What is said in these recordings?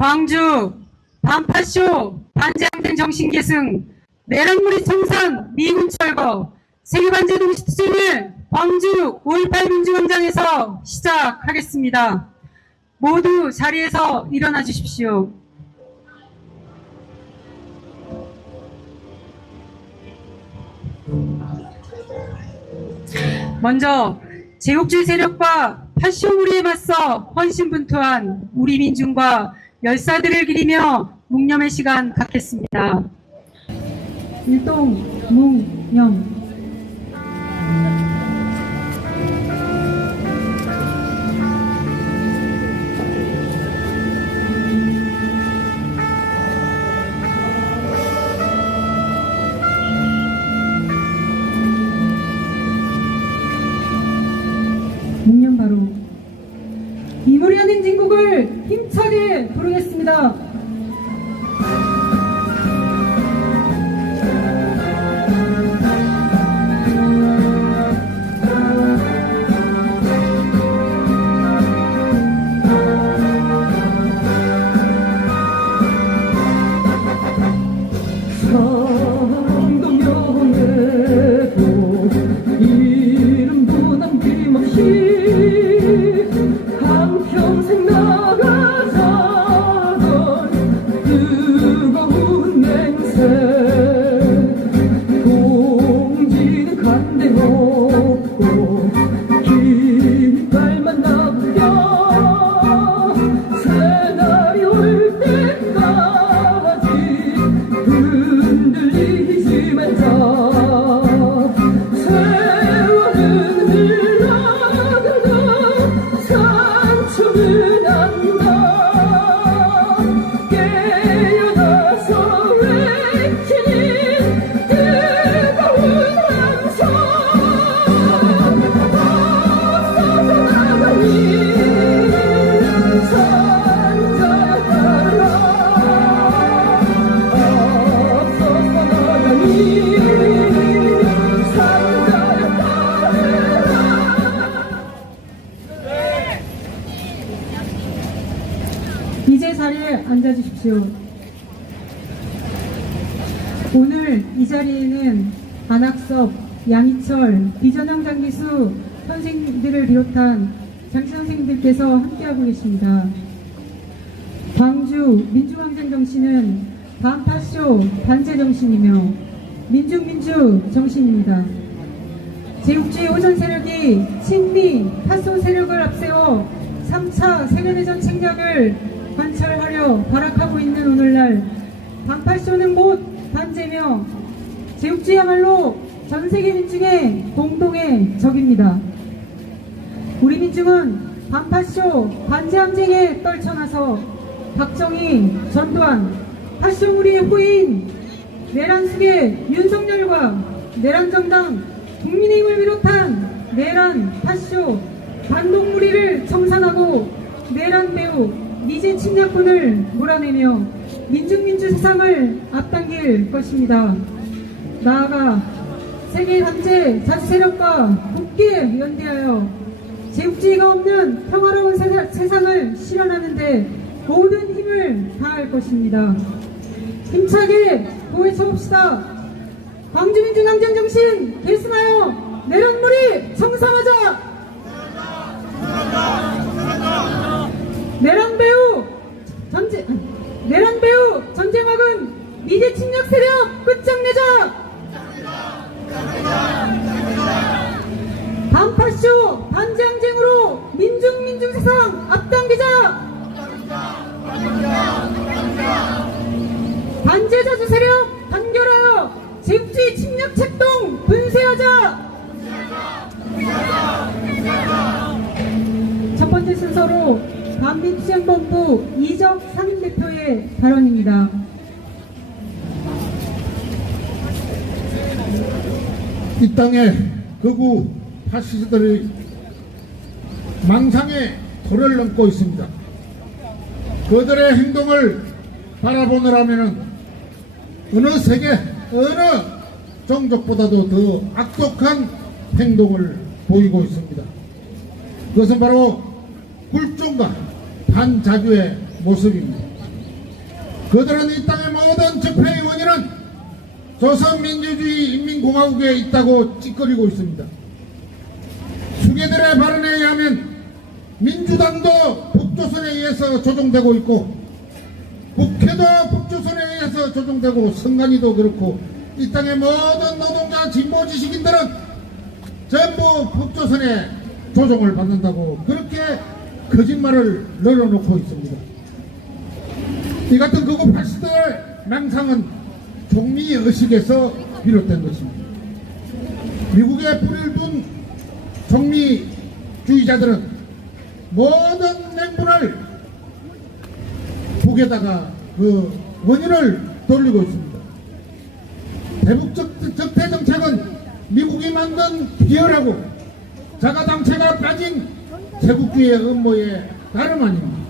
광주, 반파쇼, 반제항된 정신계승, 내란무리 청산, 미군 철거, 세계반제 동시투쟁을 광주 5.18 민주광장에서 시작하겠습니다. 모두 자리에서 일어나 주십시오. 먼저 제국주의 세력과 파쇼무리에 맞서 헌신분투한 우리 민중과 열사들을 기리며 묵념의 시간 갖겠습니다. 일동 묵념. 묵념 바로 이무리한 행진곡을 힘차게 부르겠습니다. 한평생 나가자던 뜨거운 맹세 공지는 간대 없고 깃발만 나부려 새날이 올 때까지 흔들리지 말자. 이제 자리에 앉아주십시오. 오늘 이 자리에는 안학섭, 양희철, 비전형 장기수 선생님들을 비롯한 장시 선생님들께서 함께하고 계십니다. 광주 민주광장 정신은 반파쇼 반제 정신이며 민중민주 정신입니다. 제국주의 오전 세력이 친미, 파소 세력을 앞세워 3차 세계대전 책략을 관찰하려 발악하고 있는 오늘날 반파쇼는 못 반제며 제국주의야말로 전세계 민중의 공동의 적입니다. 우리 민중은 반파쇼 반제항쟁에 떨쳐나서 박정희, 전두환, 파쇼무리의 후예인 내란숙의 윤석열과 내란정당 국민의힘을 비롯한 내란, 파쇼, 반동무리를 청산하고 내란 배후 미제 침략군을 몰아내며 민중민주 세상을 앞당길 것입니다. 나아가 세계 반제 자주세력과 굳게 연대하여 제국주의가 없는 평화로운 세상을 실현하는 데 모든 힘을 다할 것입니다. 힘차게 고해쳐봅시다. 광주민중항쟁 정신 계승하여 내란무리 청산하자. 내란 배후 전쟁학은 미제 침략 세력 끝장내자. 반파쇼 반제항쟁으로 민중 세상 앞당기자. 반제자주 세력 단결하여 제국주의 침략 책동 분쇄하자. 첫 번째 순서로 반민투쟁본부 이적 상임대표의 발언입니다. 이 땅에 극우 파시스트들이 망상의 도를 넘고 있습니다. 그들의 행동을 바라보느라면 어느 세계 어느 종족보다도 더 악독한 행동을 보이고 있습니다. 그것은 바로 굴종과 반자주의 모습입니다. 그들은 이 땅의 모든 적폐의 원인은 조선민주주의 인민공화국에 있다고 찌꺼리고 있습니다. 수개들의 발언에 의하면 민주당도 북조선에 의해서 조종되고 있고 국회도 북조선에 의해서 조종되고 선관위도 그렇고 이 땅의 모든 노동자 진보 지식인들은 전부 북조선에 조종을 받는다고 그렇게 거짓말을 늘어놓고 있습니다. 이 같은 극우 파시스트의 맹상은 종미 의식에서 비롯된 것입니다. 미국에 뿌리를 둔 종미주의자들은 모든 맹분을 북에다가 그 원인을 돌리고 있습니다. 대북 적대 정책은 미국이 만든 비열하고 자가당체가 빠진 제국주의의 음모에 다름 아닙니다.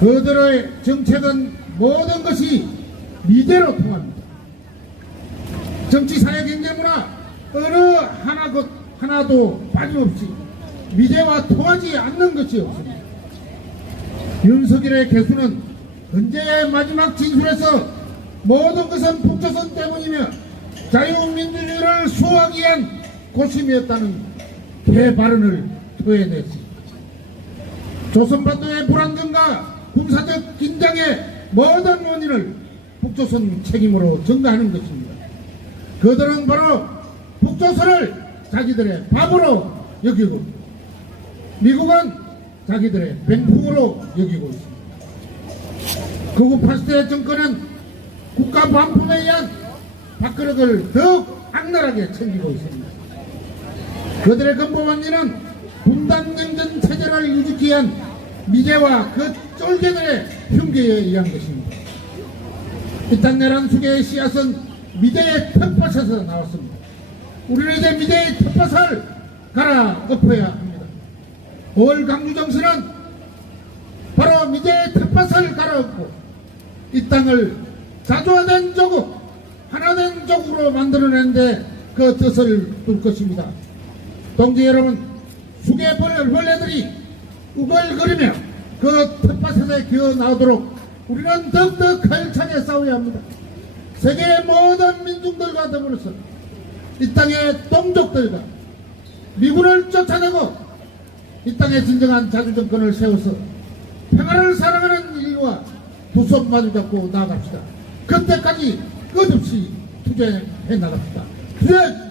그들의 정책은 모든 것이 미제로 통합니다. 정치, 사회, 경제, 문화 어느 하나도 빠짐없이 미제와 통하지 않는 것이 없습니다. 윤석열의 개수는 헌재의 마지막 진술에서 모든 것은 북조선 때문이며 자유민주주의를 수호하기 위한 고심이었다는 개발언을 토해냈습니다. 조선반도의 불안정과 군사적 긴장의 모든 원인을 북조선 책임으로 전가하는 것입니다. 그들은 바로 북조선을 자기들의 밥으로 여기고 미국은 자기들의 뱅풍으로 여기고 있습니다. 극우 파시스트의 정권은 국가 반품에 의한 밥그릇을 더욱 악랄하게 챙기고 있습니다. 그들의 근본 원인은 분단냉전 체제를 유지하기 위한 미제와 그 쫄개들의 흉계에 의한 것입니다. 이딴 내란 수계의 씨앗은 미제의 텃밭에서 나왔습니다. 우리는 이제 미제의 텃밭을 갈아 엎어야 합니다. 5월 강주정신은 바로 미제의 텃밭을 갈아 엎고 이 땅을 자주화된 조국, 하나된 조국으로 만들어내는데 그 뜻을 둘 것입니다. 동지 여러분, 수개 벌레들이 우글거리며 그 텃밭에서 기어 나오도록 우리는 더욱더 칼차게 싸워야 합니다. 세계의 모든 민중들과 더불어서 이 땅의 동족들과 미군을 쫓아내고 이 땅에 진정한 자주정권을 세워서 평화를 사랑하는 인류와 두 손 마주잡고 나아갑시다. 그때까지 끝없이 투쟁해 나갑시다. 투쟁!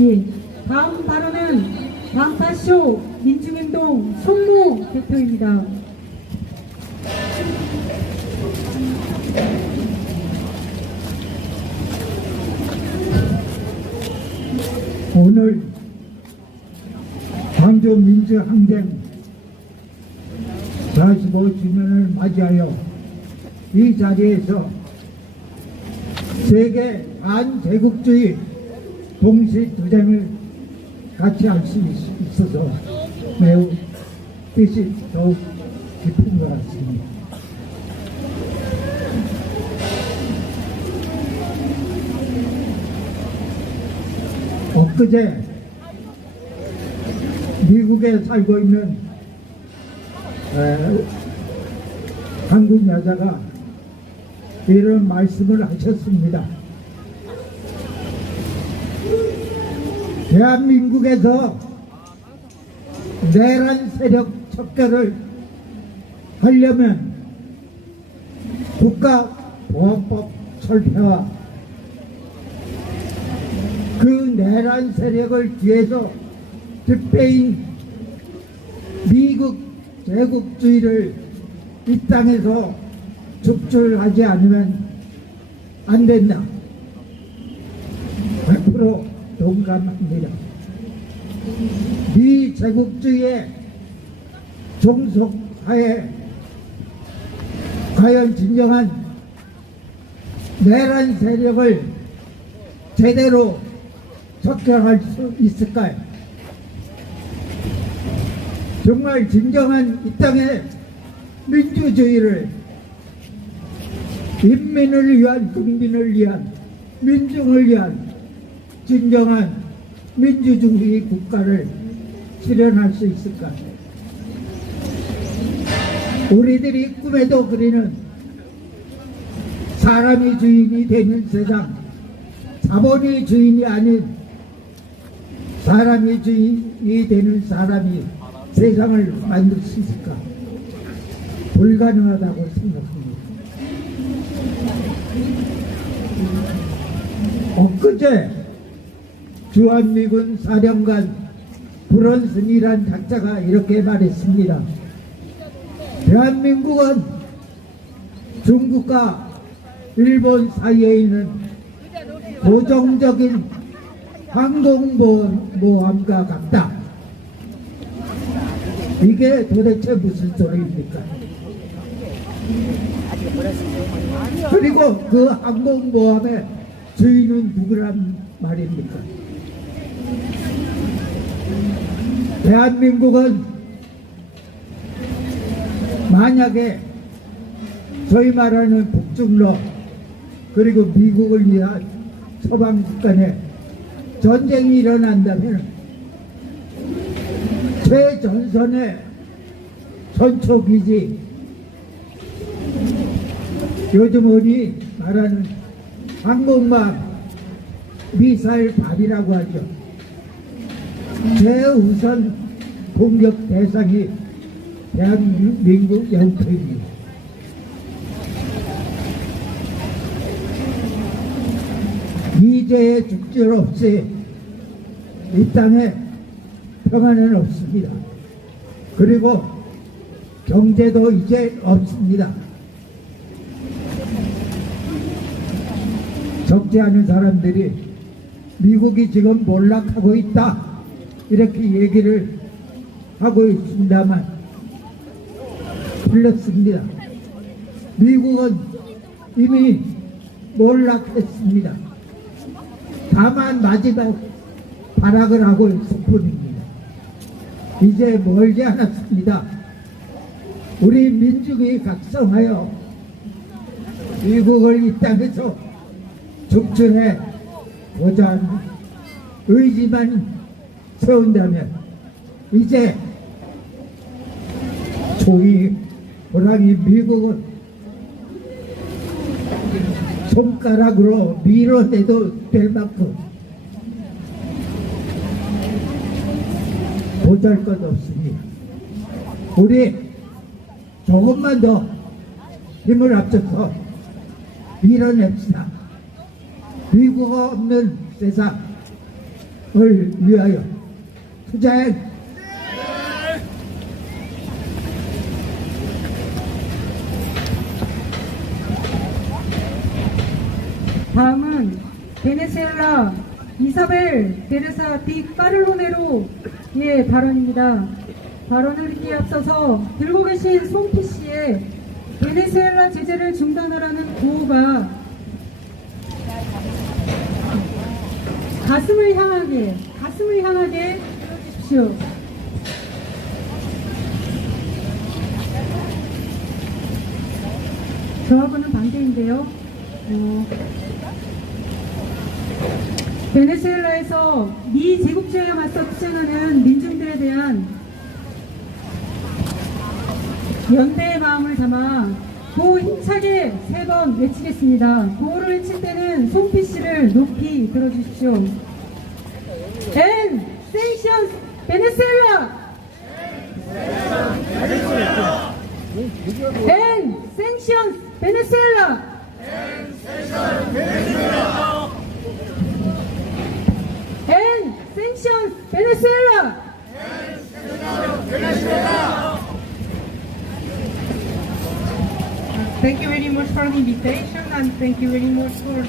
예, 다음 발언은 광파쇼 민중행동 손모 대표입니다. 오늘 광주 민주항쟁 45주년을 맞이하여 이 자리에서 세계 반제국주의 동시투쟁을 같이 할 수 있어서 매우 뜻이 더욱 깊은 것 같습니다. 엊그제 미국에 살고 있는 한국 여자가 이런 말씀을 하셨습니다. 대한민국에서 내란 세력 척결을 하려면 국가보안법 철폐와 그 내란 세력을 뒤에서 뒷배인 미국 제국주의를 이 땅에서 축출하지 않으면 안 된다. 100% 동감합니다. 미 제국주의의 종속하에 과연 진정한 내란 세력을 제대로 척결할 수 있을까요? 정말 진정한 이 땅의 민주주의를 인민을 위한, 국민을 위한, 민중을 위한 진정한 민주주의 국가를 실현할 수 있을까? 우리들이 꿈에도 그리는 사람이 주인이 되는 세상, 자본이 주인이 아닌 사람이 주인이 되는 사람이 세상을 만들 수 있을까? 불가능하다고 생각합니다. 엊그제 주한미군 사령관 브런슨이란 작자가 이렇게 말했습니다. 대한민국은 중국과 일본 사이에 있는 고정적인 항공모함과 같다. 이게 도대체 무슨 소리입니까? 그리고 그 항공모함의 주인은 누구란 말입니까? 대한민국은 만약에 저희 말하는 북중러 그리고 미국을 위한 서방국 간에 전쟁이 일어난다면 최전선의 전초기지, 요즘 흔히 말하는 항공모함 미사일 발이라고 하죠. 최우선 공격 대상이 대한민국 영토입니다. 이제의 죽질 없이 이 땅에 평화는 없습니다. 그리고 경제도 이제 없습니다. 적지 않은 사람들이 미국이 지금 몰락하고 있다 이렇게 얘기를 하고 있습니다만 틀렸습니다. 미국은 이미 몰락했습니다. 다만 마지막 발악을 하고 있을 뿐입니다. 이제 멀지 않았습니다. 우리 민중이 각성하여 미국을 이 땅에서 축출해 보자 하는 의지만 세운다면 이제 종이 호랑이 미국은 손가락으로 밀어내도 될 만큼 보잘것 없습니다. 우리 조금만 더 힘을 합쳐서 밀어냅시다. 미국 없는 세상을 위하여 투자해. 다음은 베네수엘라 이사벨 테레사 디 까를로네로의 발언입니다. 발언을 듣기에 앞서서 들고 계신 송피 씨의 베네수엘라 제재를 중단하라는 구호가 가슴을 향하게 들어주십시오. 저하고는 반대인데요. 베네수엘라에서 미 제국주의에 맞서 투쟁하는 민중들에 대한 연대의 마음을 담아 구호 힘차게 3번 외치겠습니다. 구호를 외칠 때는 송피 씨를 높이 들어주십시오. En sanctions 베네수엘라! En sanctions 베네수엘라! En sanctions 베네수엘라! Thank you very much for the invitation and thank you very much for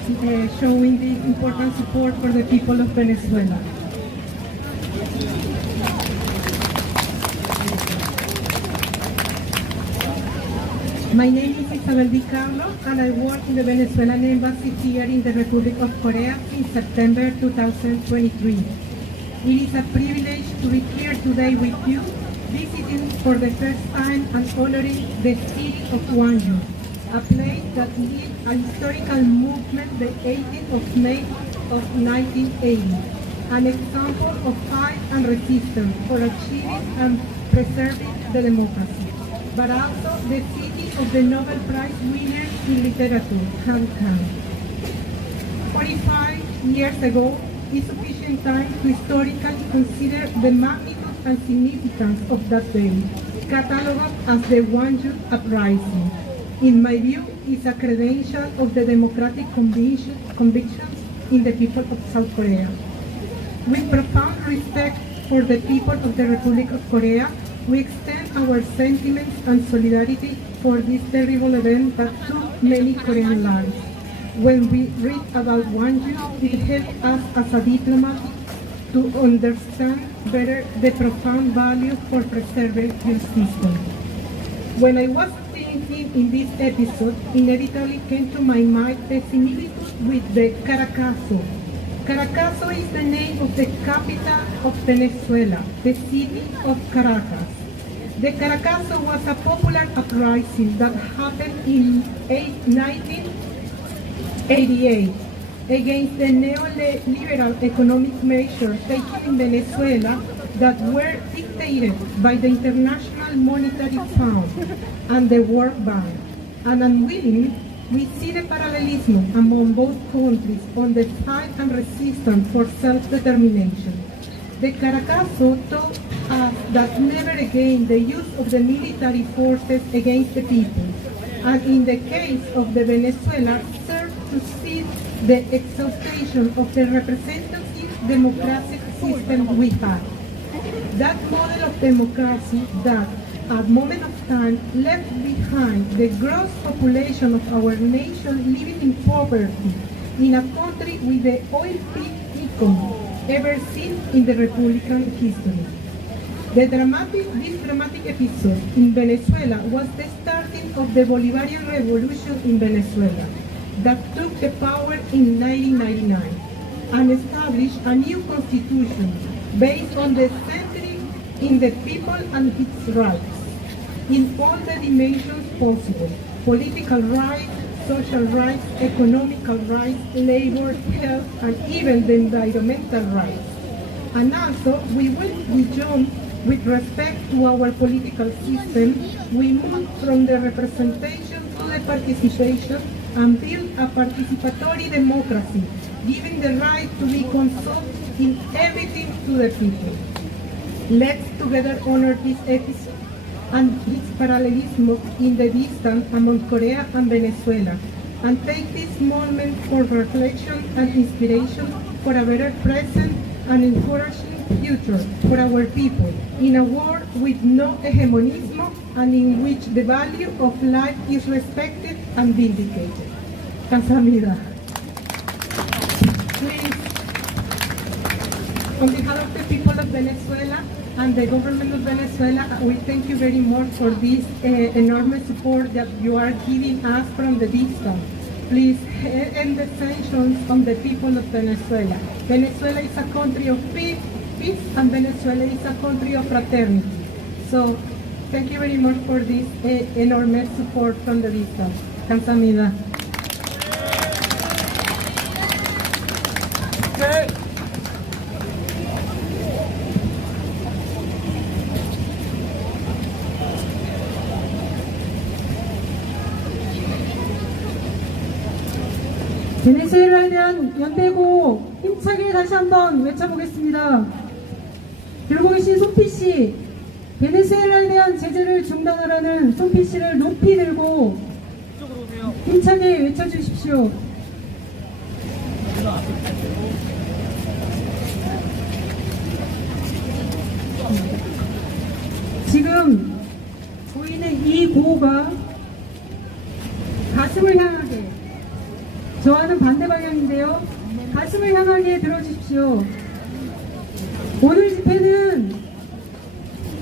showing this important support for the people of Venezuela. My name is Isabel Di Carlo and I work in the Venezuelan embassy here in the Republic of Korea since September 2023. It is a privilege to be here today with you, visiting for the first time and honoring the city of Gwangju, a place that led a historical movement the 18th of May of 1980. an example of fight and resistance for achieving and preserving the democracy, but also the city of the Nobel Prize winner in literature, Han Kang. 45 years ago is sufficient time to historically consider the magnitude and significance of that day, catalogued as the Gwangju Uprising. In my view, is a credential of the democratic convictions in the people of South Korea. With profound respect for the people of the Republic of Korea, we extend our sentiments and solidarity for this terrible event that took many Korean lives. When we read about Gwangju, it helps us as a diplomat to understand better the profound value for preserving your system. When I was thinking in this episode, inevitably came to my mind the similitude with the Caracazo. Caracazo is the name of the capital of Venezuela, the city of Caracas. The Caracazo was a popular uprising that happened in 1988 against the neoliberal economic measures taken in Venezuela that were dictated by the International Monetary Fund and the World Bank. And unwillingly, we see the parallelism among both countries on the fight and resistance for self-determination. The Caracazo taught us that never again the use of the military forces against the people, and in the case of the Venezuela, served to see the exhaustion of the representative democratic system we had. That model of democracy that, at moment of time, left behind the gross population of our nation living in poverty in a country with the oil-peak economy ever seen in the Republican history. This dramatic episode in Venezuela was the starting of the Bolivarian Revolution in Venezuela that took the power in 1999 and established a new constitution based on the century in the people and its rights in all the dimensions possible: political rights, social rights, economical rights, labor, health, and even the environmental rights. And also, we went beyond with respect to our political system. We moved from the representation to the participation and built a participatory democracy, giving the right to be consulted in everything to the people. Let's together honor this episode and its parallelism in the distance among Korea and Venezuela, and take this moment for reflection and inspiration for a better present and encouraging future for our people in a world with no hegemonism and in which the value of life is respected and vindicated. Kamsahamnida. Please, on behalf of the people of Venezuela and the government of Venezuela, we thank you very much for this enormous support that you are giving us from the distance. Please end the sanctions on the people of Venezuela. Venezuela is a country of peace, and Venezuela is a country of fraternity. So, thank you very much for this enormous support from the distance. Kamsahamnida. 베네수엘라에 대한 연대고 힘차게 다시 한번 외쳐보겠습니다. 들고 계신 손피씨, 베네수엘라에 대한 제재를 중단하라는 손피씨를 높이 들고 힘차게 외쳐주십시오. 지금 보이는 이 고가 가슴을 향하게, 저와는 반대 방향인데요. 가슴을 향하게 들어주십시오. 오늘 집회는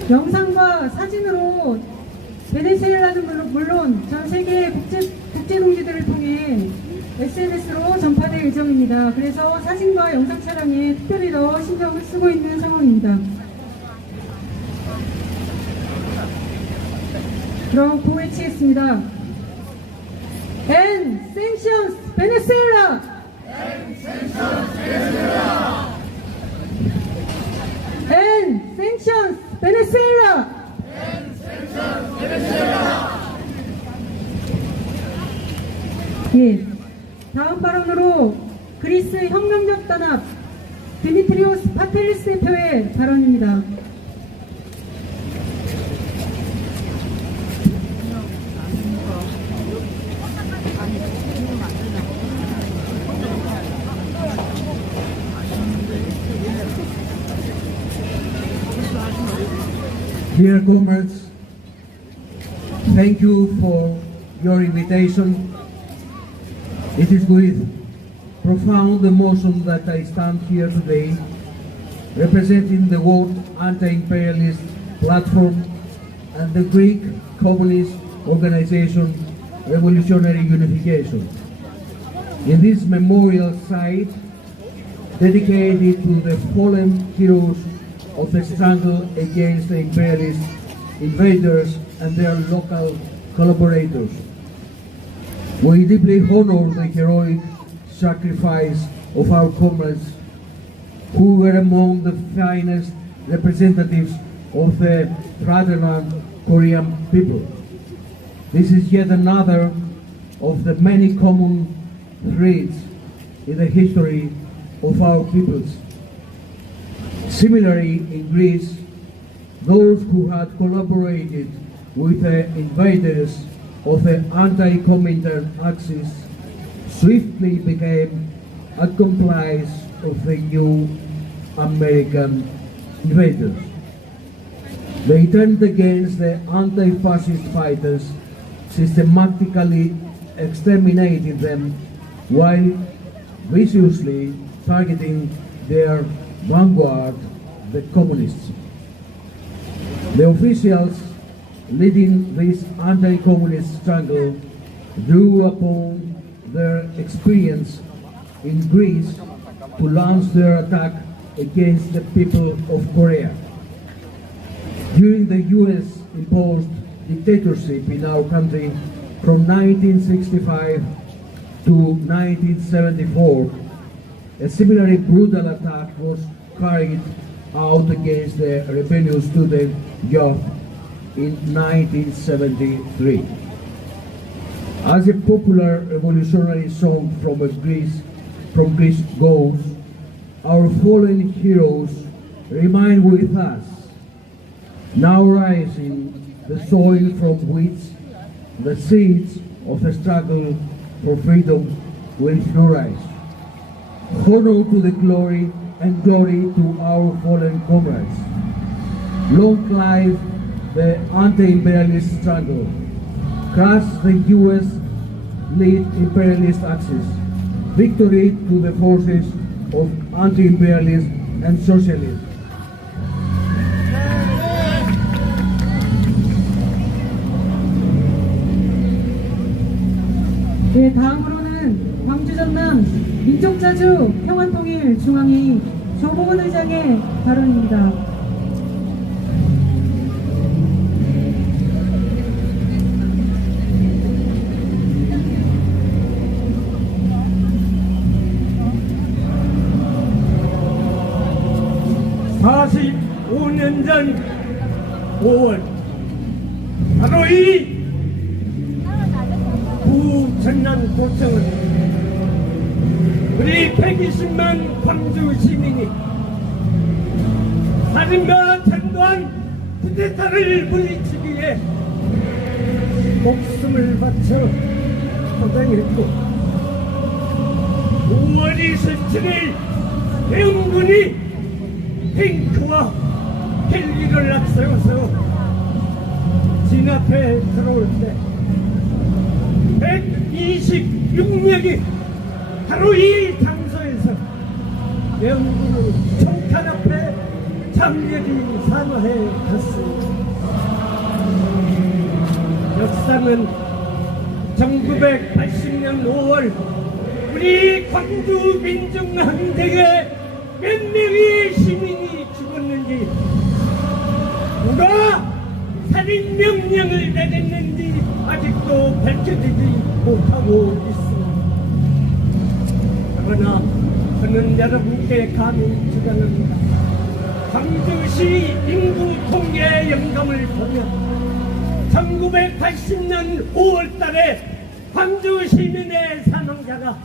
영상과 사진으로 베네수엘라는 물론 전 세계 국제동지들을 통해 SNS로 전파될 예정입니다. 그래서 사진과 영상 촬영에 특별히 더 신경을 쓰고 있는 상황입니다. 그럼 고외치겠습니다. End sanctions Venezuela! End sanctions Venezuela! and sanctions Venezuela. 예, 다음 발언으로 그리스 혁명적 단합 디미트리오스 파텔리스 대표의 발언입니다. Dear comrades, thank you for your invitation. It is with profound emotion that I stand here today, representing the World Anti-Imperialist Platform and the Greek Communist Organization Revolutionary Unification. In this memorial site, dedicated to the fallen heroes of the struggle against the imperialist invaders and their local collaborators. We deeply honor the heroic sacrifice of our comrades who were among the finest representatives of the fatherland Korean people. This is yet another of the many common threads in the history of our peoples. Similarly, in Greece, those who had collaborated with the invaders of the anti-Comintern Axis swiftly became accomplices of the new American invaders. They turned against the anti-fascist fighters, systematically exterminating them while viciously targeting their vanguard, the communists. The officials leading this anti-communist struggle drew upon their experience in Greece to launch their attack against the people of Korea. During the US imposed dictatorship in our country from 1965 to 1974, a similarly brutal attack was carried out against the rebellious student youth in 1973. As a popular revolutionary song from Greece goes, our fallen heroes remain with us, now rising the soil from which the seeds of the struggle for freedom will flourish. Honor to the glory and glory to our fallen comrades. Long live the anti-imperialist struggle. Crush the US-led imperialist axis. Victory to the forces of anti-imperialism and socialism. 네, 다음으로는 광주 전남 민족자주 평화통일중앙회 조봉은 의장의 발언입니다. (45년) 전 5월 바로 이 부천남 고성은 우리 120만 광주 시민이 살인과 창도한 쿠데타를 물리치기 위해 목숨을 바쳐 고생했고 5월 27일 해운군이 탱크와 헬기를 앞세워서 진압해 들어올 때 126명이 하루 이 장소에서 영국으로 총탄 앞에 장렬히 산화해 갔습니다. 역사는 1980년 5월 우리 광주 민중항쟁에 몇 명의 시민이 죽었는지 누가 살인 명령을 내렸는지 아직도 밝혀지지 못하고 있습니다. 그러나 저는 여러분께 감히 주장합니다. 광주시 인구 통계 영감을 보면 1980년 5월 달에 광주 시민의 사망자가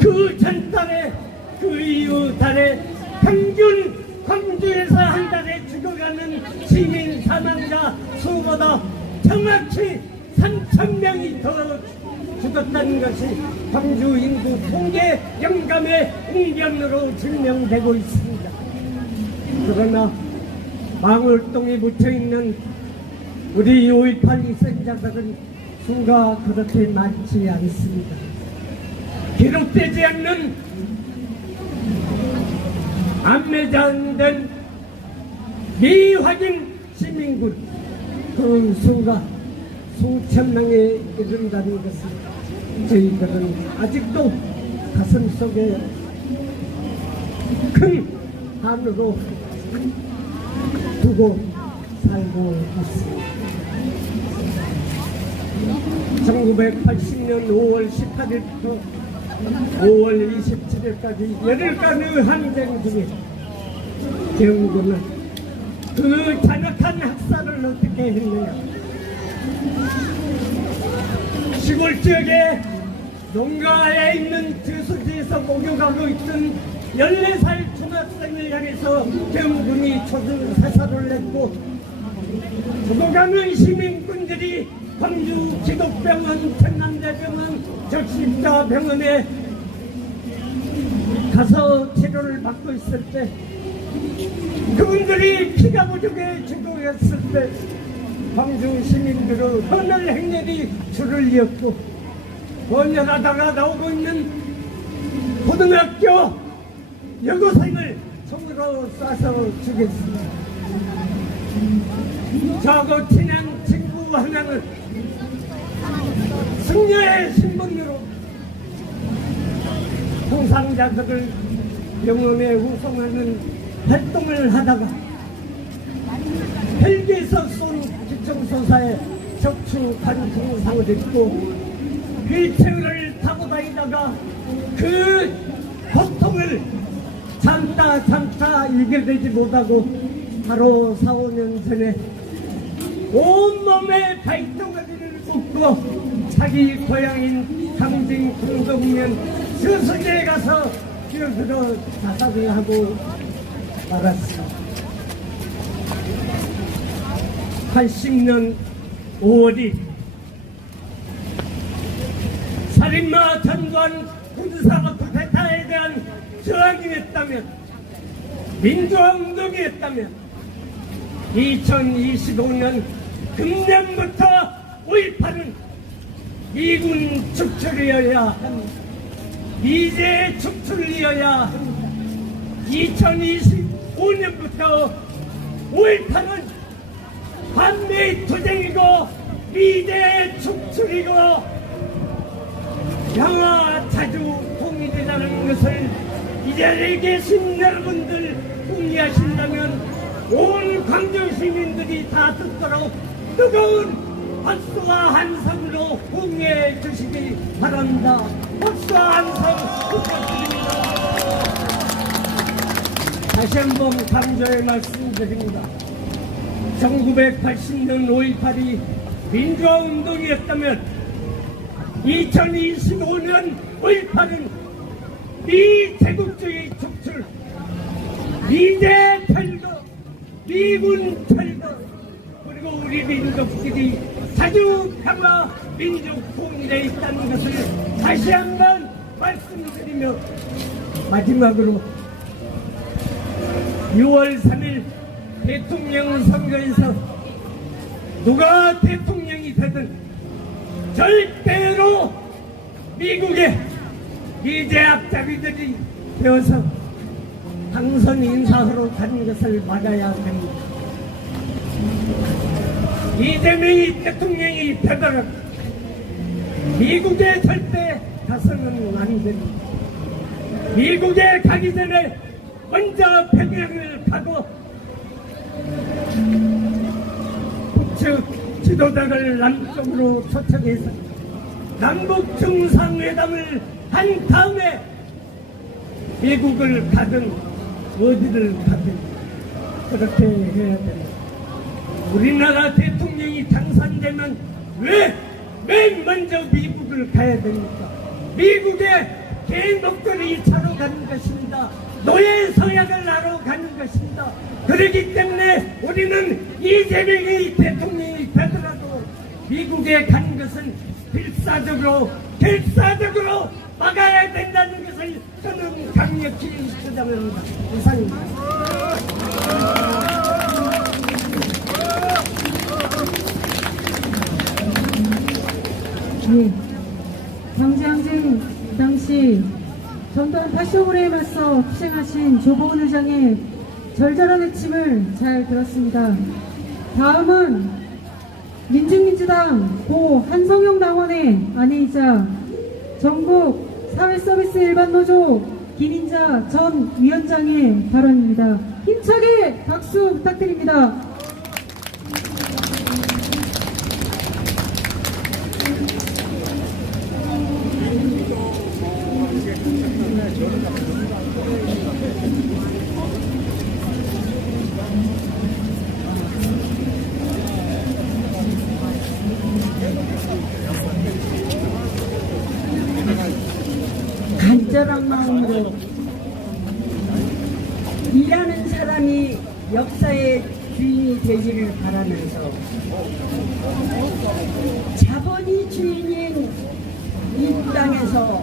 그 전달에 그 이후 달에 평균 광주에서 한 달에 죽어가는 시민 사망자 수보다 정확히 3,000명이 더 죽었다는 것이 광주 인구 통계 영감의 응변으로 증명되고 있습니다. 그러나 망월동에 묻혀있는 우리 5.18 희생자들은 수가 그렇게 많지 않습니다. 기록되지 않는 안매장된 미확인 시민군 그 수가 수천 명에 이른다는 것을 저희들은 아직도 가슴 속에 큰 한으로 두고 살고 있습니다. 1980년 5월 18일부터 5월 27일까지 열흘간의 항쟁 중에 경군은 그 잔혹한 학살을 어떻게 했느냐. 시골 지역에 농가에 있는 저수지에서 목욕하고 있던 14살 중학생을 향해서 경군이 초등 사살을 냈고 죽어가는 시민군들이 광주 기독병원, 천남대병원, 적십자병원에 가서 치료를 받고 있을 때 그분들이 피가 부족해 죽어갔을 때 광주 시민들의 헌혈 행렬이 줄을 이었고 헌혈하다가 나오고 있는 고등학교 여고생을 총으로 쏴서 죽였습니다. 저하고 친한 친구 하나는 승려의 신분으로 통상자석을 병원에 후송하는 활동을 하다가 헬기에서 쏜 기총소사에 척추 관통상을 입고 휠체어를 타고 다니다가 그 고통을 참다 이겨내지 못하고 바로 4, 5년 전에 온몸에 발톱가지를 묶고 자기 고향인 당진 공동면 저수지에 가서 뛰어들어 자살을 하고 말았습니다. 80년 5월이 살인마 전두환 군사 쿠데타에 대한 저항이었다면 민주화운동이었다면 2025년 금년부터 5.18은 미군 축출이어야 합니다. 미제 축출이어야 합니다. 2025년부터 5.18은 반미 투쟁이고 미제 축출이고 평화 자주 통일이라는 것을 이 자리에 계신 여러분들 동의하신다면 온 광주 시민들이 다 듣도록 뜨거운 박수와 함성으로 공유해 주시기 바랍니다. 박수와 함성 부탁드립니다. 다시 한번 강조해 말씀드립니다. 1980년 5.18이 민주화운동이었다면 2025년 5.18은 미제국주의 축출, 미제 철거, 미군 철거, 그리고 우리 민족들이 자주 평화 민족 통일에 있다는 것을 다시 한번 말씀드리며 마지막으로 6월 3일 대통령 선거에서 누가 대통령이 되든 절대로 미국의 미제 앞잡이들이 되어서 당선 인사하러 가는 것을 막아야 합니다. 이재명이 대통령이 되더라도 미국에 절대 가서는 안 됩니다. 미국에 가기 전에 먼저 평양을 가고 북측 지도자를 남쪽으로 초청해서 남북 정상회담을 한 다음에 미국을 가든 어디를 가든 그렇게 해야 된다. 우리나라 대통령이 당선되면 왜 맨 먼저 미국을 가야 됩니까? 미국에 개인복들이 차로 가는 것입니다. 노예 서약을 하러 가는 것입니다. 그렇기 때문에 우리는 이재명이 대통령이 되더라도 미국에 가는 것은 필사적으로 막아야 된다는 것을 저는 강력히 주장합니다. 이상입니다. 예. 당시항쟁 당시 전두환 파쇼불에 맞서 희생하신 조봉은 의장의 절절한 외침을 잘 들었습니다. 다음은 민중민주당 고 한성영 당원의 아내이자 전국 사회서비스 일반노조 김인자 전 위원장의 발언입니다. 힘차게 박수 부탁드립니다. 간절한 마음으로 일하는 사람이 역사의 주인이 되기를 바라면서 자본이 주인인 이 땅에서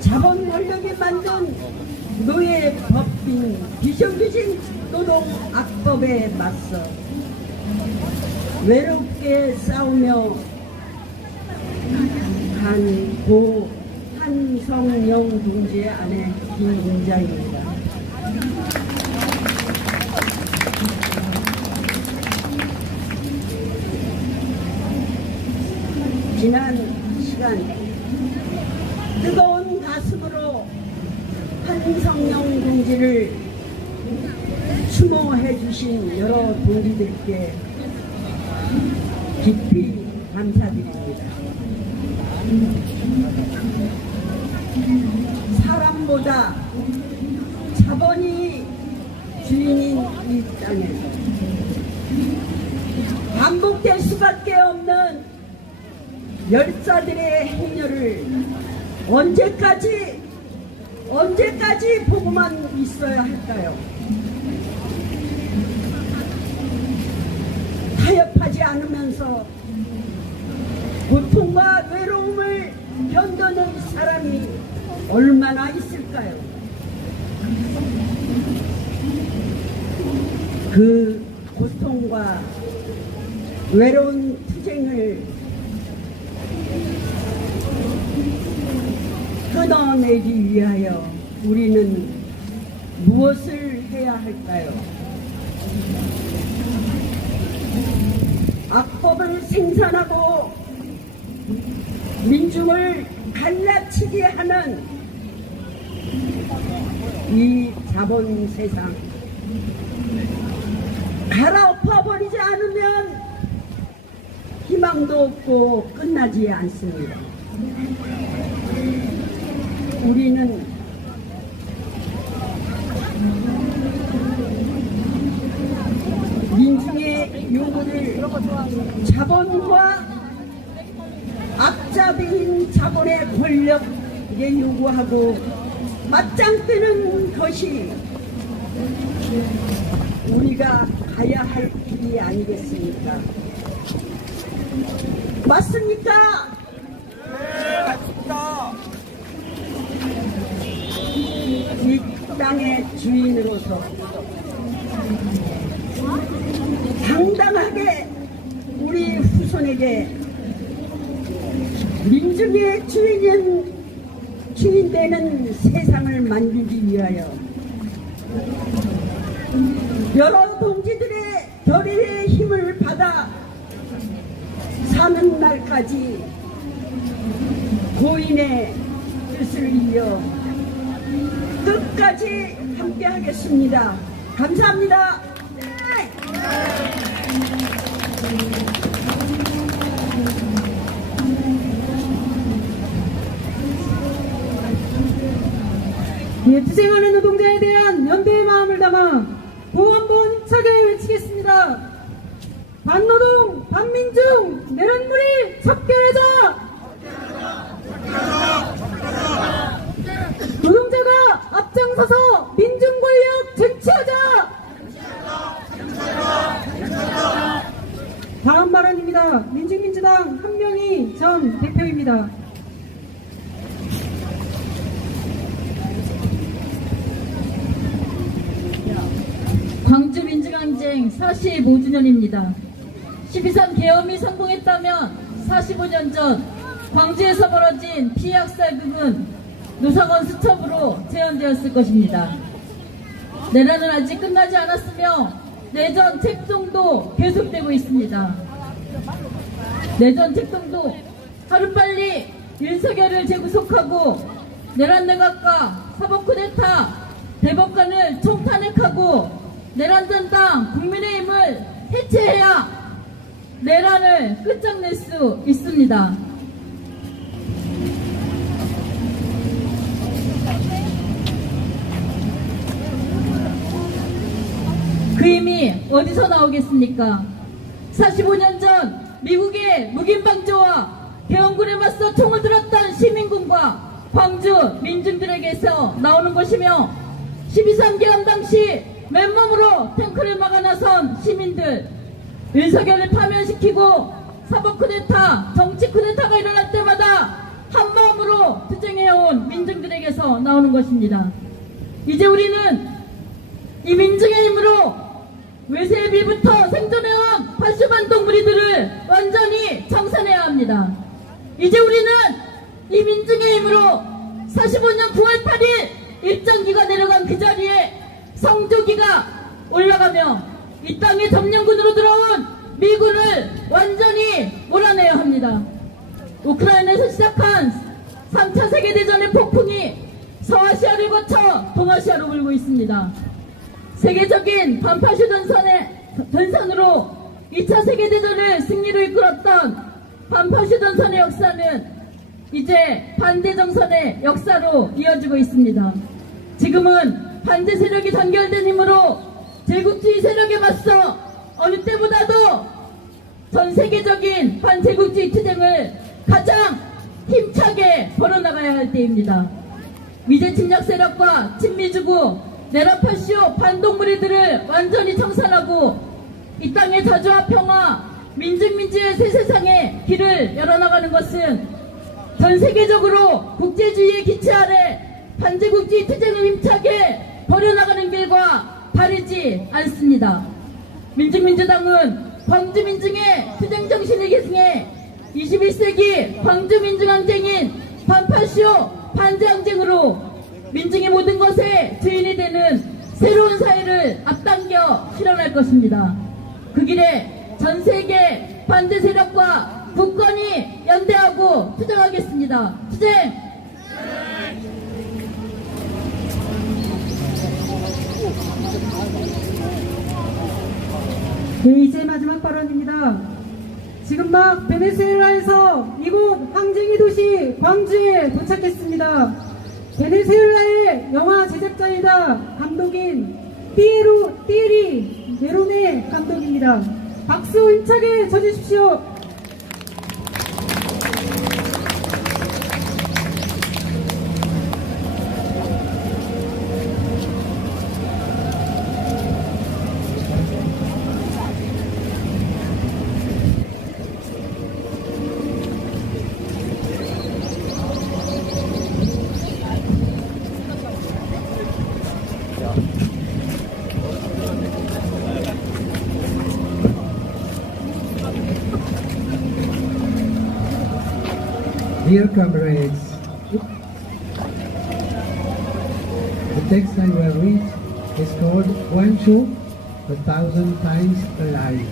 자본 권력이 만든 노예 법인 비정규직 노동 악법에 맞서 외롭게 싸우며 간 고 한성영 동지의 아내 김인자입니다. 지난 시간 뜨거운 가슴으로 한성영 동지를 추모해 주신 여러 동지들께 깊이 감사드립니다. 사람보다 자본이 주인인 이 땅에서 반복될 수밖에 없는 열사들의 행렬을 언제까지 보고만 있어야 할까요? 타협하지 않으면서 고통과 외로움을 견뎌낸 사람이 얼마나 있을까요? 그 고통과 외로운 투쟁을 끊어내기 위하여 우리는 무엇을 해야 할까요? 악법을 생산하고 민중을 갈라치게 하는 이 자본 세상 갈아엎어버리지 않으면 희망도 없고 끝나지 않습니다. 우리는 민중의 요구를 자본과 악자들인 자본의 권력에 요구하고 맞짱뜨는 것이 우리가 가야 할 길이 아니겠습니까? 맞습니까? 네, 맞습니다. 이 땅의 주인으로서 당당하게 우리 후손에게 민중의 주인 되는 세상을 만들기 위하여 여러 동지들의 결의의 힘을 받아 사는 날까지 고인의 뜻을 이어 끝까지 함께 하겠습니다. 감사합니다. 예, 투쟁하는 노동자에 대한 연대의 마음을 담아 구호 한번 힘차게 외치겠습니다. 반노동, 반민중, 내란무리 척결하자! 노동자가 앞장서서 민중권력 쟁취하자! 다음 발언입니다. 민중민주당 한명희 전 대표입니다. 광주 민주항쟁 45주년입니다. 12.3 계엄이 성공했다면 45년 전 광주에서 벌어진 피해학살극은 노사건 수첩으로 재현되었을 것입니다. 내란은 아직 끝나지 않았으며 내전 책동도 계속되고 있습니다. 내전 책동도 하루빨리 윤석열을 재구속하고 내란 내각과 사법쿠데타 대법관을 총탄핵하고 내란전당 국민의힘을 해체해야 내란을 끝장낼 수 있습니다. 그 힘이 어디서 나오겠습니까? 45년 전 미국의 묵인방조와 계엄군에 맞서 총을 들었던 시민군과 광주 민중들에게서 나오는 것이며 12.3 계엄 당시 맨몸으로 탱크를 막아 나선 시민들, 윤석열을 파면시키고 사법쿠데타, 정치쿠데타가 일어날 때마다 한마음으로 투쟁해온 민중들에게서 나오는 것입니다. 이제 우리는 이 민중의 힘으로 외세의 비부터 생존해온 파쇼반동 무리들을 완전히 청산해야 합니다. 이제 우리는 이 민중의 힘으로 45년 9월 8일 일장기가 내려간 그 자리에 성조기가 올라가며 이 땅에 점령군으로 들어온 미군을 완전히 몰아내야 합니다. 우크라이나에서 시작한 3차 세계대전의 폭풍이 서아시아를 거쳐 동아시아로 불고 있습니다. 세계적인 반파쇼 전선으로 2차 세계대전을 승리로 이끌었던 반파쇼 전선의 역사는 이제 반대정선의 역사로 이어지고 있습니다. 지금은 반대 세력이 단결된 힘으로 제국주의 세력에 맞서 어느 때보다도 전 세계적인 반제국주의 투쟁을 가장 힘차게 벌어나가야 할 때입니다. 미제 침략 세력과 친미주구 내라파쇼 반동무리들을 완전히 청산하고 이 땅의 자주와 평화, 민중민주의 새 세상에 길을 열어나가는 것은 전 세계적으로 국제주의의 기체 아래 반제국주의 투쟁을 힘차게 벌여나가는 길과 다르지 않습니다. 민중민주당은 광주민중의 투쟁정신을 계승해 21세기 광주민중항쟁인 반파쇼 반제항쟁으로 민중의 모든 것에 주인이 되는 새로운 사회를 앞당겨 실현할 것입니다. 그 길에 전세계 반대 세력과 국권이 연대하고 투쟁하겠습니다. 투쟁! 네, 이제 마지막 발언입니다. 지금 막 베네수엘라에서 이곳 항쟁이 도시 광주에 도착했습니다. 베네수엘라의 영화 제작자이다 감독인 띠에리 네로네 감독입니다. 박수 힘차게 쳐주십시오. Dear comrades, the text I will read is called Guangzhou, 1,000 Times Alive.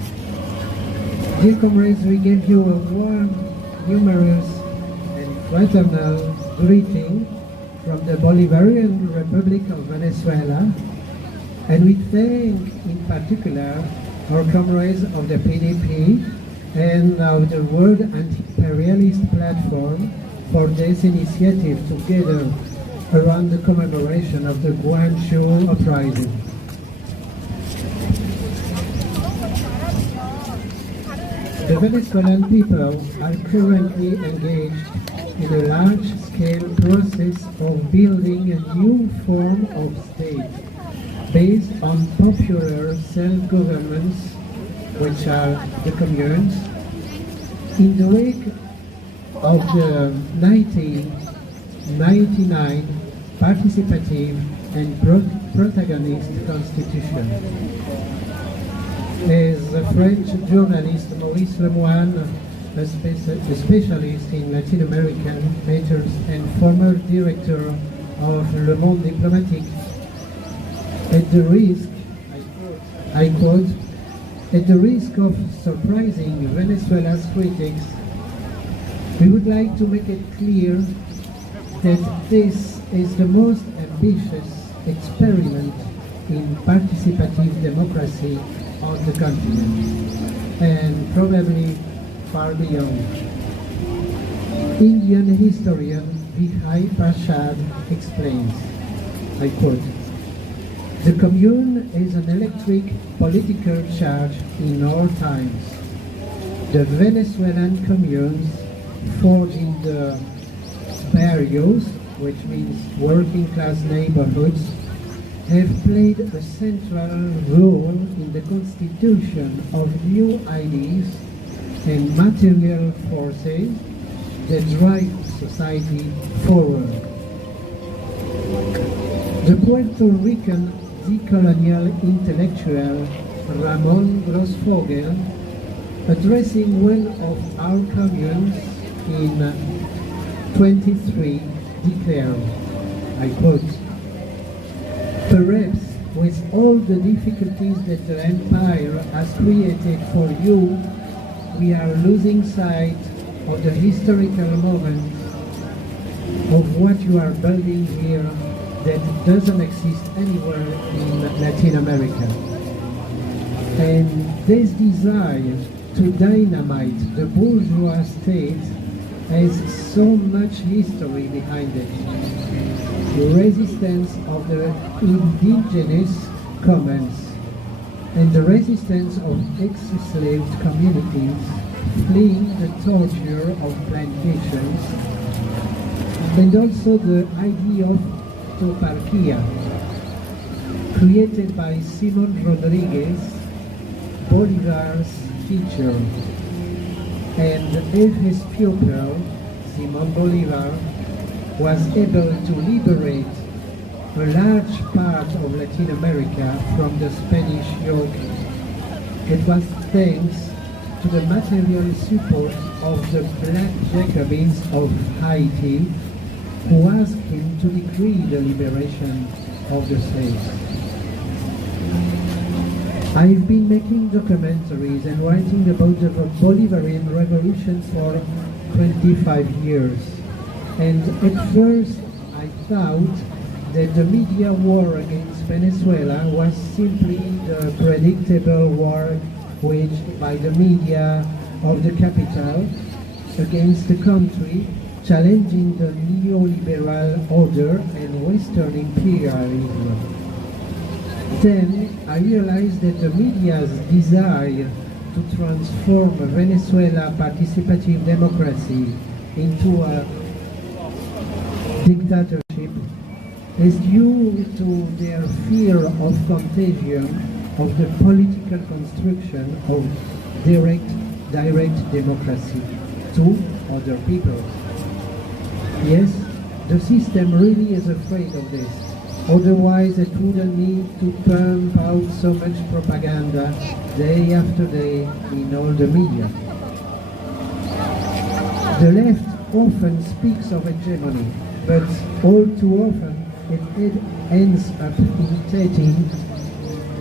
Dear comrades, we give you a warm, humorous, and fraternal greeting from the Bolivarian Republic of Venezuela, and we thank in particular our comrades of the PDP and of the World Anti-Imperialist Platform for this initiative together around the commemoration of the Guangzhou uprising. The Venezuelan people are currently engaged in a large-scale process of building a new form of state based on popular self-governments, which are the communes. In the wake of the 1999 participative and protagonist constitution. As the French journalist Maurice Lemoine, a specialist in Latin American matters and former director of Le Monde Diplomatique, at the risk, I quote, at the risk of surprising Venezuela's critics, we would like to make it clear that this is the most ambitious experiment in participative democracy on the continent, and probably far beyond. Indian historian Vijay Prashad explains, I quote, "The commune is an electric political charge in our times. The Venezuelan communes forged in the barrios, which means working class neighborhoods, have played a central role in the constitution of new ideas and material forces that drive society forward." The Puerto Rican decolonial intellectual Ramon Grossfogel, addressing one of our communes in 23, declared, I quote, "Perhaps with all the difficulties that the empire has created for you, we are losing sight of the historical moment of what you are building here that doesn't exist anywhere in Latin America. And this desire to dynamite the bourgeois state has so much history behind it. The resistance of the indigenous commons and the resistance of ex-enslaved communities fleeing the torture of plantations, and also the idea of toparquia, created by Simon Rodriguez, Bolivar's teacher, and if his pupil, Simon Bolivar, was able to liberate a large part of Latin America from the Spanish yoke. It was thanks to the material support of the Black Jacobins of Haiti, who asked him to decree the liberation of the slaves. I've been making documentaries and writing about the Bolivarian Revolution for 25 years. And at first I thought that the media war against Venezuela was simply the predictable war waged by the media of the capital against the country, challenging the neoliberal order and Western imperialism. Then I realized that the media's desire to transform Venezuela participative democracy into a dictatorship is due to their fear of contagion of the political construction of direct democracy to other people. Yes, the system really is afraid of this. Otherwise, it wouldn't need to pump out so much propaganda day after day in all the media. The left often speaks of hegemony, but all too often it ends up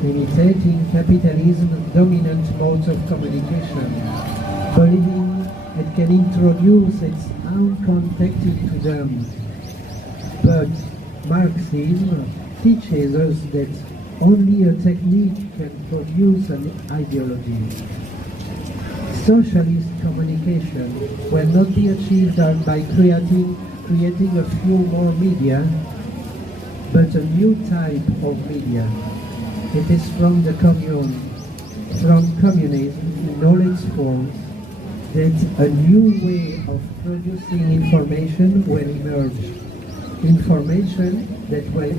imitating capitalism's dominant modes of communication, believing it can introduce its own context into them. But Marxism teaches us that only a technique can produce an ideology. Socialist communication will not be achieved by creating a few more media, but a new type of media. It is from communism in all its forms that a new way of producing information will emerge. Information that will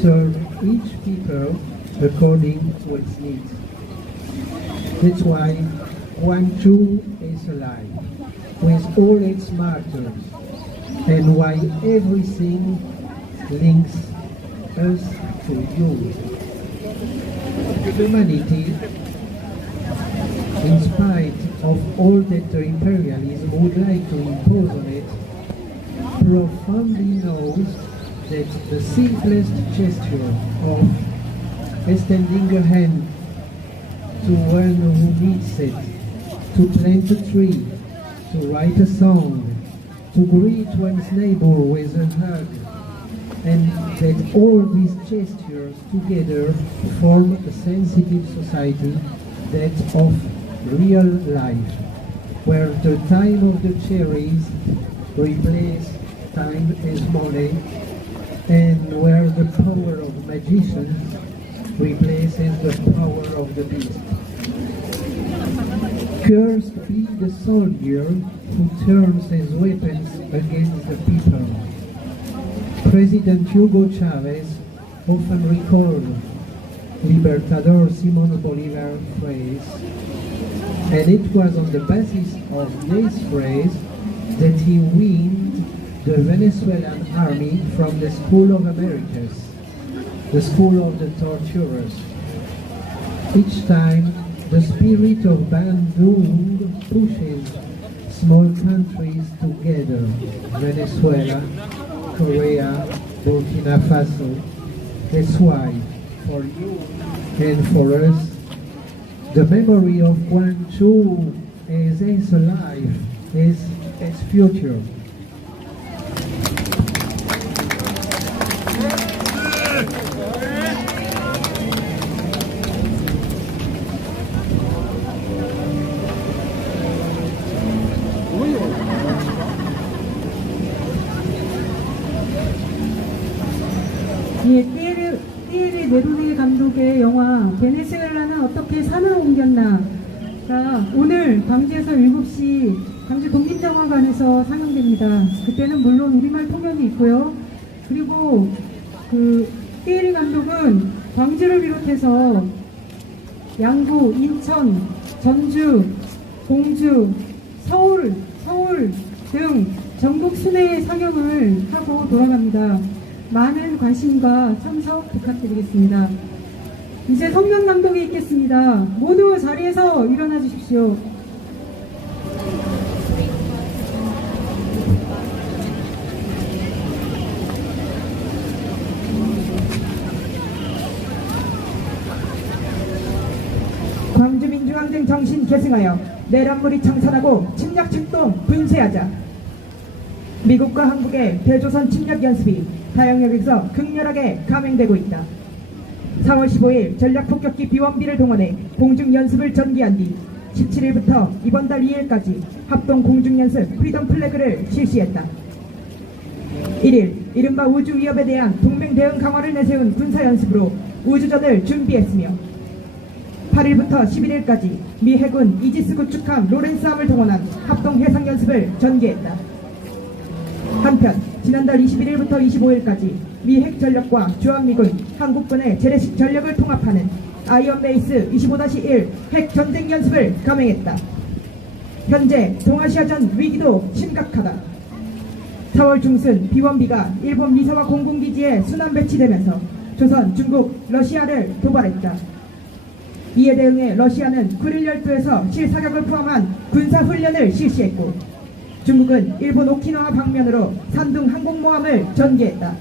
serve each people according to its needs. That's why Guangzhou is alive, with all its martyrs, and why everything links us to you. Humanity, in spite of all that the imperialism would like to impose on it, profoundly knows that the simplest gesture of extending a hand to one who needs it, to plant a tree, to write a song, to greet one's neighbor with a hug, and that all these gestures together form a sensitive society, that of real life, where the time of the cherries replaces time as money, and where the power of magicians replaces the power of the beast. Cursed be the soldier who turns his weapons against the people. President Hugo Chavez often recalled Libertador Simón Bolívar's phrase, and it was on the basis of this phrase that he weaned the Venezuelan army from the School of Americas, the school of the torturers. Each time, the spirit of Bandung pushes small countries together, Venezuela, Korea, Burkina Faso. That's why, for you and for us, the memory of Guangzhou is alive, is its future. 예, 띠에르 메로디 감독의 영화 베네수엘라는 어떻게 산으로 옮겼나가 오늘 광주에서 7시 광주 독립영화관에서 상영됩니다. 그때는 물론 우리말 통역이 있고요. 그리고 그 띠에르 감독은 광주를 비롯해서 양구, 인천, 전주, 공주, 서울 등 전국 순회 상영을 하고 돌아갑니다. 많은 관심과 참석 부탁드리겠습니다. 이제 성명 감독이 있겠습니다. 모두 자리에서 일어나 주십시오. 광주민주항쟁 정신 계승하여 내란물이 창산하고 침략 출동 분쇄하자. 미국과 한국의 대조선 침략 연습이 다영역에서 극렬하게 감행되고 있다. 4월 15일 전략폭격기 비원비를 동원해 공중연습을 전개한 뒤 17일부터 이번 달 2일까지 합동 공중연습 프리덤 플래그를 실시했다. 1일 이른바 우주 위협에 대한 동맹 대응 강화를 내세운 군사연습으로 우주전을 준비했으며 8일부터 11일까지 미 해군 이지스 구축함 로렌스함을 동원한 합동 해상연습을 전개했다. 한편 지난달 21일부터 25일까지 미 핵전력과 주한미군, 한국군의 재래식 전력을 통합하는 아이언베이스 25-1 핵전쟁 연습을 감행했다. 현재 동아시아전 위기도 심각하다. 4월 중순 비원비가 일본 미사와 공군기지에 순환 배치되면서 조선, 중국, 러시아를 도발했다. 이에 대응해 러시아는 쿠릴 열도에서 실사격을 포함한 군사훈련을 실시했고 중국은 일본 오키나와 방면으로 산둥 항공모함을 전개했다.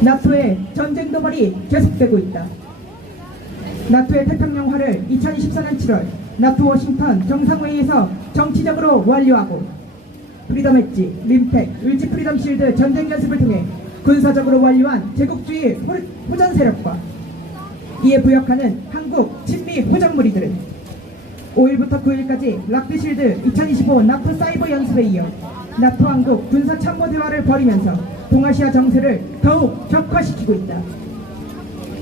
나토의 전쟁 도발이 계속되고 있다. 나토의 태평양화를 2024년 7월 나토 워싱턴 정상회의에서 정치적으로 완료하고 프리덤 엣지, 림팩, 을지 프리덤 실드 전쟁 연습을 통해 군사적으로 완료한 제국주의 호전 세력과 이에 부역하는 한국 친미 호적 무리들은 5일부터 9일까지 락드실드 2025 나토 사이버 연습에 이어 나토 한국 군사 참모 대화를 벌이면서 동아시아 정세를 더욱 격화시키고 있다.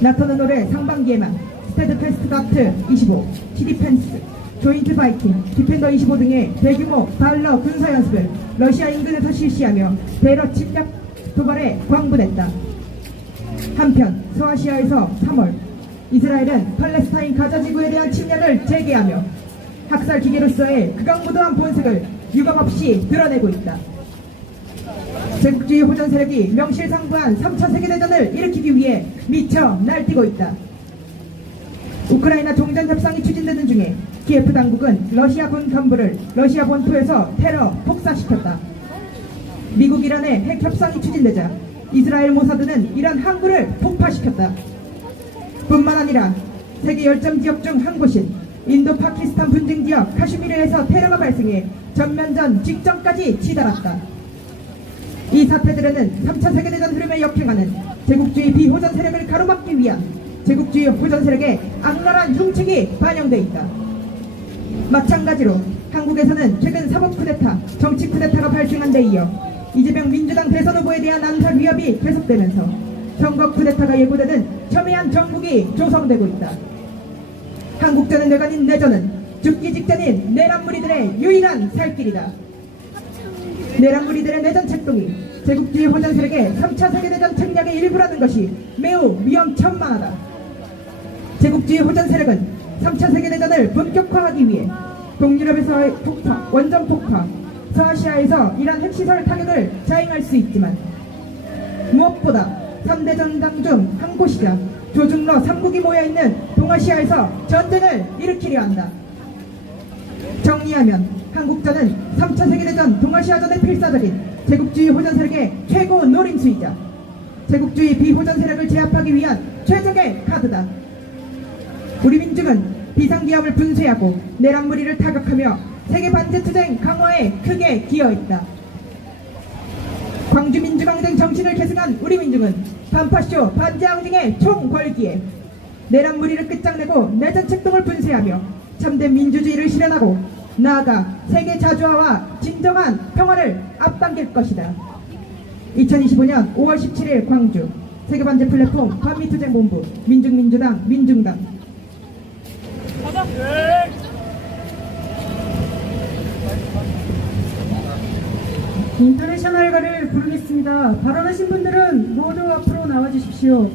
나토는 올해 상반기에만 스테드패스트 가트 25, 시디펜스, 조인트 바이킹, 디펜더 25 등의 대규모 달러 군사 연습을 러시아 인근에서 실시하며 대러 침략 도발에 광분했다. 한편 서아시아에서 3월 이스라엘은 팔레스타인 가자 지구에 대한 침략을 재개하며 학살 기계로서의 극악무도한 본색을 유감없이 드러내고 있다. 제국주의 호전 세력이 명실상부한 3차 세계대전을 일으키기 위해 미쳐 날뛰고 있다. 우크라이나 종전 협상이 추진되는 중에 키예프 당국은 러시아 군 간부를 러시아 본토에서 테러 폭사시켰다. 미국 이란의 핵 협상이 추진되자 이스라엘 모사드는 이란 항구를 폭파시켰다. 뿐만 아니라 세계 열점 지역 중 한 곳인 인도 파키스탄 분쟁 지역 카슈미르에서 테러가 발생해 전면전 직전까지 치달았다. 이 사태들에는 3차 세계대전 흐름에 역행하는 제국주의 비호전 세력을 가로막기 위한 제국주의 호전 세력의 악랄한 흉측이 반영돼 있다. 마찬가지로 한국에서는 최근 사법 쿠데타, 정치 쿠데타가 발생한 데 이어 이재명 민주당 대선 후보에 대한 암살 위협이 계속되면서 선거 쿠데타가 예고되는 첨예한 정국이 조성되고 있다. 한국전의 뇌관인 내전은 죽기 직전인 내란무리들의 유일한 살길이다. 내란무리들의 내전 책동이 제국주의 호전 세력의 3차 세계대전 책략의 일부라는 것이 매우 위험천만하다. 제국주의 호전 세력은 3차 세계대전을 본격화하기 위해 동유럽에서의 폭파, 원전 폭파, 서아시아에서 이란 핵시설 타격을 자행할 수 있지만 무엇보다 3대 전당 중 한 곳이자 조중러 3국이 모여있는 동아시아에서 전쟁을 일으키려 한다. 정리하면 한국전은 3차 세계대전 동아시아전의 필사적인 제국주의 호전 세력의 최고 노림수이자 제국주의 비호전 세력을 제압하기 위한 최적의 카드다. 우리 민중은 비상기업을 분쇄하고 내란무리를 타격하며 세계 반제투쟁 강화에 크게 기여했다. 광주민주항쟁 정신을 계승한 우리 민중은 반파쇼 반제항쟁의 총궐기에 내란무리를 끝장내고 내전 책동을 분쇄하며 참된 민주주의를 실현하고 나아가 세계 자주화와 진정한 평화를 앞당길 것이다. 2025년 5월 17일 광주 세계반제 플랫폼 반미투쟁본부 민중민주당 민중당. 인터내셔널가를 부르겠습니다. 발언하신 분들은 모두 앞으로 나와주십시오.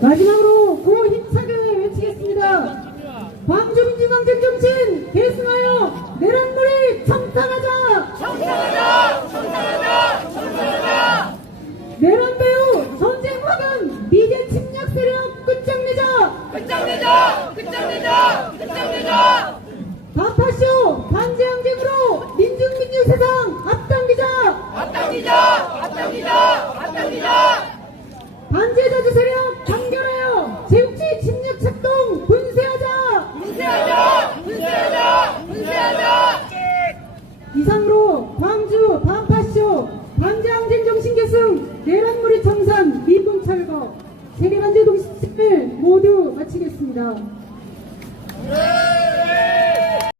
마지막으로 고 힘차게 외치겠습니다. 광주 민주항쟁 정신 계승하여 내란물이 청산하자! 청산하자! 청산하자! 청산하자! 내란 배후 전쟁 화근 미제 침략 세력 끝장내자! 끝장내자! 끝장내자! 끝장내자! 반파쇼 반제항쟁으로 민중민주 세상 앞당기자! 앞당기자! 앞당기자! 앞당기자! 반제자주 세력 단결하여 제국주의 침략策동 분쇄하자! 분쇄하자! 분쇄하자! 분쇄하자! 이상으로 광주 반파쇼 반제항쟁 정신 계승 내란무리 청산 미분 철거 세계반제 동시을 모두 마치겠습니다.